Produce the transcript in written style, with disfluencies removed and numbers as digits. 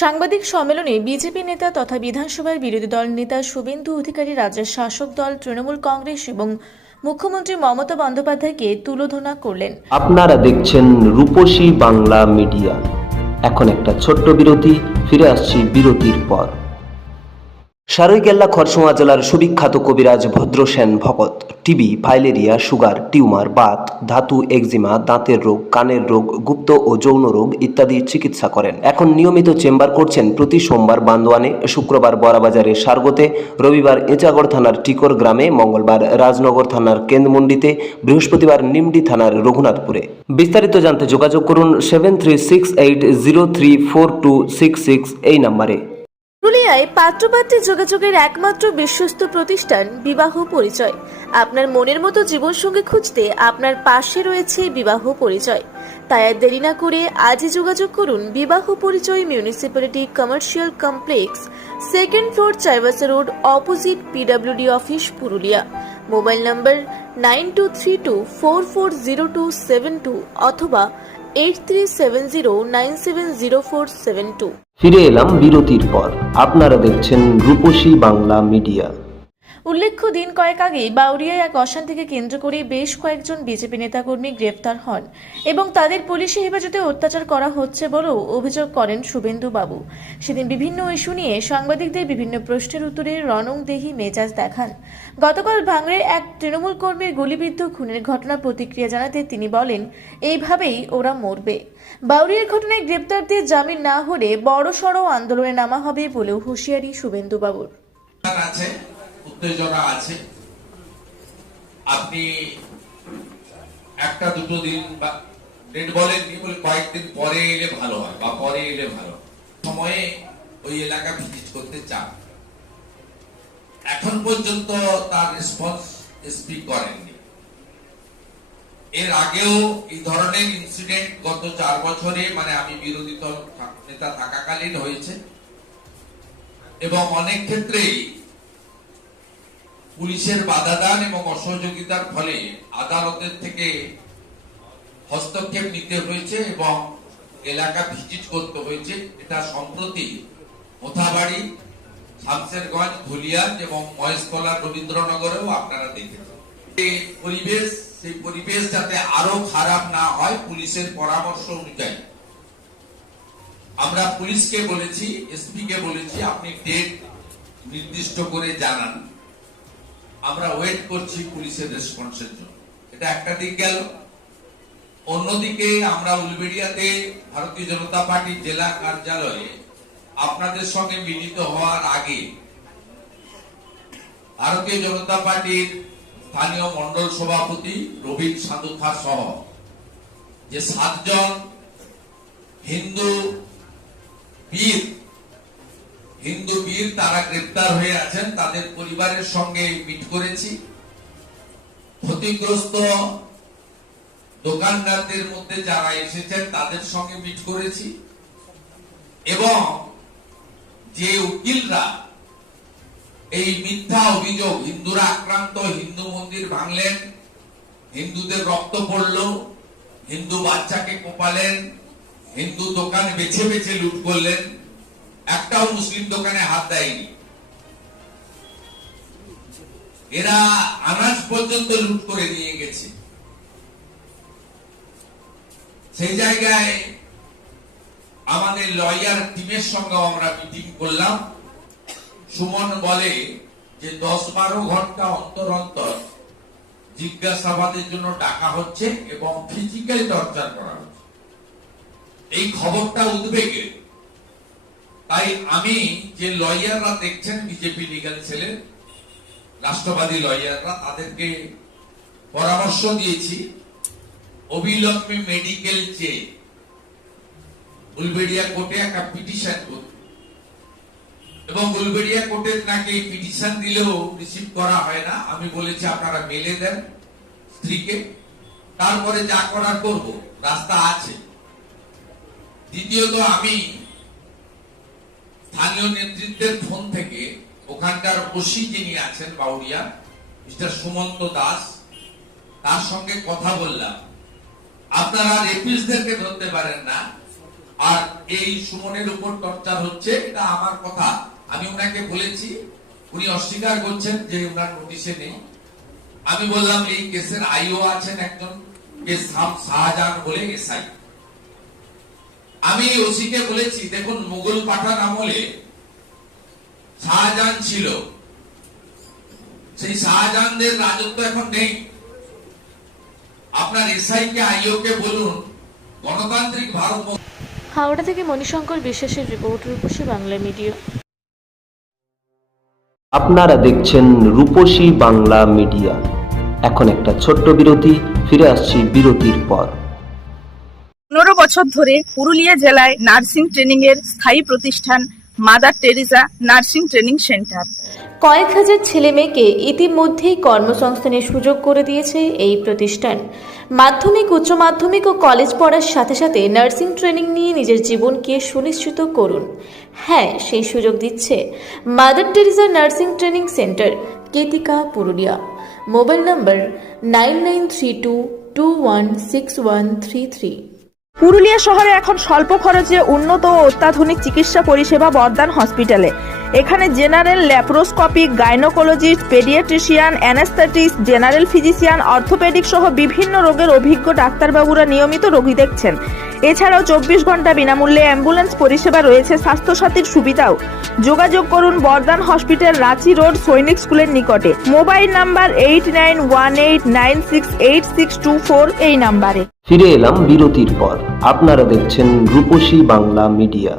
সাংবাদিক সম্মেলনে বিজেপি নেতা তথা বিধানসভার বিরোধী দল নেতা শুভেন্দু অধিকারী রাজ্যের শাসক দল তৃণমূল কংগ্রেস এবং মুখ্যমন্ত্রী মমতা বন্দ্যোপাধ্যায়কে তুলোধনা করলেন। আপনারা দেখছেন রূপসী বাংলা মিডিয়া। এখন একটা ছোট্ট বিরতি, ফিরে আসছি বিরতির পর। সারৈকেল্লা খরসোয়া জেলার সুবিখ্যাত কবিরাজ Bhadrasen Bhagat TB, filaria, sugar, tumour, Baat, ধাতু, একজিমা, দাঁতের রোগ, কানের রোগ, গুপ্ত ও যৌন রোগ ইত্যাদি চিকিৎসা করেন। এখন নিয়মিত চেম্বার করছেন প্রতি সোমবার বান্দোয়ানে, শুক্রবার বড়াবাজারে সারগোতে, রবিবার এঁচাগড় থানার টিকর গ্রামে, মঙ্গলবার রাজনগর থানার কেন্দ্রমন্ডিতে, বৃহস্পতিবার নিমডি থানার রঘুনাথপুরে। বিস্তারিত জানতে যোগাযোগ করুন 7368034266 এই নম্বরে। পুরুলিয়ায় পাত্রপাত্রী যোগাযোগের একমাত্র বিশ্বস্ত প্রতিষ্ঠান বিবাহ পরিচয়। আপনার মনের মতো জীবনসঙ্গী খুঁজতে আপনার পাশে রয়েছে বিবাহ পরিচয়। তাই আর দেরি না করে আজই যোগাযোগ করুন বিবাহ পরিচয়, municipality commercial complex, second floor, Chaibasa road, opposite PWD office, Purulia. Mobile নম্বর 9232440272 অথবা 8370970472। ফিরে এলাম বিরতির পর। আপনারা দেখছেন রূপসী বাংলা মিডিয়া। উল্লেখ্য, দিন কয়েক আগেই বাউরিয়ায় এক অশান্তিকে কেন্দ্র করে বেশ কয়েকজন বিজেপি নেতাকর্মী গ্রেফতার হন এবং তাদের পুলিশি হেফাজতে অত্যাচার করা হচ্ছে বলেও অভিযোগ করেন শুভেন্দু বাবু। সেদিন বিভিন্ন ইস্যু নিয়ে সাংবাদিকদের বিভিন্ন প্রশ্নের উত্তরে রণংদেহী মেজাজ দেখান। গতকাল ভাঙড়ের এক তৃণমূল কর্মীর গুলিবিদ্ধ খুনের ঘটনার প্রতিক্রিয়া জানাতে তিনি বলেন, এইভাবেই ওরা মরবে। বাউরিয়ার ঘটনায় গ্রেপ্তারদের জামিন না হলে বড়সড় আন্দোলনে নামা হবে বলেও হুঁশিয়ারি শুভেন্দু বাবুর। উত্তেজনা আছে, আপনি একটা দুটো দিন বা ডেট বলেননি, বলে কয়েকদিন পরে এলে ভালো হয় বা পরে এলে ভালো সময়ে ওই এলাকা ভিজিট করতে চান। এখন পর্যন্ত তার রেসপন্স এসপি করেননি। এর আগেও এই ধরনের ইনসিডেন্ট গত 4 বছরে, মানে আমি বিরোধী দল নেতা থাকাকালীন হয়েছে এবং অনেক ক্ষেত্রেই পুলিশের বাধাদান এবং অসহযোগিতার ফলে আদালতের থেকে হস্তক্ষেপ নিতে হয়েছে এবং এলাকা ভিজিট করতে হয়েছে। এটা সম্প্রতি মোথাবাড়ি, শামসেরগঞ্জ, ধুলিয়ান এবং মহেশতলা, রবীন্দ্রনগরেও আপনারা দেখেছেন। সেই পরিবেশ যাতে আরো খারাপ না হয়, পুলিশের পরামর্শ অনুযায়ী আমরা পুলিশকে বলেছি, এসপি কে বলেছি, আপনি ডেট নির্দিষ্ট করে জানান, আমরা ওয়েট করছি পুলিশের রেসপন্সের জন্য। এটা একটা দিক গেল। অন্যদিকে আমরা উলবেড়িয়াতে ভারতীয় জনতা পার্টির জেলা কার্যালয়ে আপনাদের সঙ্গে মিলিত হওয়ার আগে ভারতীয় জনতা পার্টির স্থানীয় মন্ডল সভাপতি রবীন সাধুখা সহ যে 7 জন হিন্দু বীর তারা গ্রেপ্তার হয়ে আছেন, তাদের পরিবারের সঙ্গে মিট করেছি। ক্ষতিগ্রস্ত দোকানদারদের মধ্যে যারা এসেছেন তাদের সঙ্গে মিট করেছি এবং যে উকিলরা এই মিথ্যা অভিযোগ, হিন্দুরা আক্রান্ত, হিন্দু মন্দির ভাঙলেন, হিন্দুদের রক্ত পড়ল, হিন্দু বাচ্চাকে কোপালেন, হিন্দু দোকান বেছে বেছে লুট করলেন, একটাও মুসলিম দোকানে হাত দেয়নি, এরা আনাজ পর্যন্ত লুট করে নিয়ে গেছে। সেই জায়গায় আমাদের লয়ার টিমের সঙ্গে আমরা মিটিং করলাম। সুমন বলে যে 10-12 ঘন্টা অন্তর অন্তর জিজ্ঞাসাবাদের জন্য ডাকা হচ্ছে এবং ফিজিক্যাল টর্চার করা হচ্ছে। এই খবরটা উদ্বেগের। তাই আমি যে লয়াররা দেখছেন বিজেপি লিগ্যাল সেলের রাষ্ট্রবাদী লয়াররা, তাদেরকে পরামর্শ দিয়েছি অবিলম্বে মেডিকেল চেয়ে উলবেড়িয়া কোর্টে একটা পিটিশন করতে, এবং উলবেড়িয়া কোর্টের নাকি পিটিশন দিলেও রিসিভ করা হয় না। আমি বলেছি আপনারা মেলে দেন স্ত্রীকে, তারপরে যা করার করব, রাস্তা আছে। দ্বিতীয়ত, আমি স্থানীয় নেতৃত্বের ফোন থেকে ওখানকার ওসি যিনি আছেন বাউরিয়া, মিস্টার সুমন্ত দাস, তার সঙ্গে কথা বললাম। আপনারা রেপিস্টদেরকে ধরতে পারেন না, আর এই সুমনের উপর টর্চার হচ্ছে, এটা আমার কথা। আমি ওনাকে বলেছি, উনি অস্বীকার করছেন যে ওনার নোটিশে নেই। আমি বললাম এই কেসের আইও আছেন একজন, শাহজাহান বলে এসআই। আমি ওসিকে বলেছি, দেখুন মুঘল পাঠান আমলে শাহজাহান ছিল, সেই শাহজাহানদের রাজত্ব এখন নেই। আপনার এসআই কে আইও কে বলুন গণতান্ত্রিক ভারত। হাওড়া থেকে মণিশঙ্কর বিশ্বাসের রিপোর্ট, রূপসী বাংলা মিডিয়া। আপনারা দেখছেন রূপসী বাংলা মিডিয়া। এখন একটা ছোট্ট বিরতি, ফিরে আসছি বিরতির পর। 15 বছর ধরে পুরুলিয়া জেলায় নার্সিং ট্রেনিং এর স্থায়ী প্রতিষ্ঠান mother Teresa nursing training centre. কয়েক হাজার ছেলে মেয়েকে ইতিমধ্যেই কর্মসংস্থানের সুযোগ করে দিয়েছে এই প্রতিষ্ঠান। মাধ্যমিক, উচ্চ মাধ্যমিক ও কলেজ পড়ার সাথে সাথে নার্সিং ট্রেনিং নিয়ে নিজের জীবনকে সুনিশ্চিত করুন। হ্যাঁ, সেই সুযোগ দিচ্ছে Mother Teresa nursing training centre, কেতিকা, পুরুলিয়া। Mobile number 9932216133। পুরুলিয়া শহরে এখন স্বল্প খরচে উন্নত ও অত্যাধুনিক চিকিৎসা পরিষেবা বর্ধমান হসপিটালে। এখানে general, laparoscopic, gynaecologist, paediatrician, anaesthetist, general physician, orthopaedic সহ বিভিন্ন রোগের অভিজ্ঞ ডাক্তারবাবুরা নিয়মিত রোগী দেখছেন। এছাড়াও 24 ঘন্টা বিনামূল্যে অ্যাম্বুলেন্স পরিষেবা রয়েছে, স্বাস্থ্যসাথীর সুবিধাও। যোগাযোগ করুন বর্ধমান হসপিটাল, রাঁচি রোড, সৈনিক স্কুলের নিকটে। মোবাইল নাম্বার 8918968624 এই নাম্বারে। ফিরে এলাম বিরতির পর। আপনারা দেখছেন রূপসী বাংলা মিডিয়া।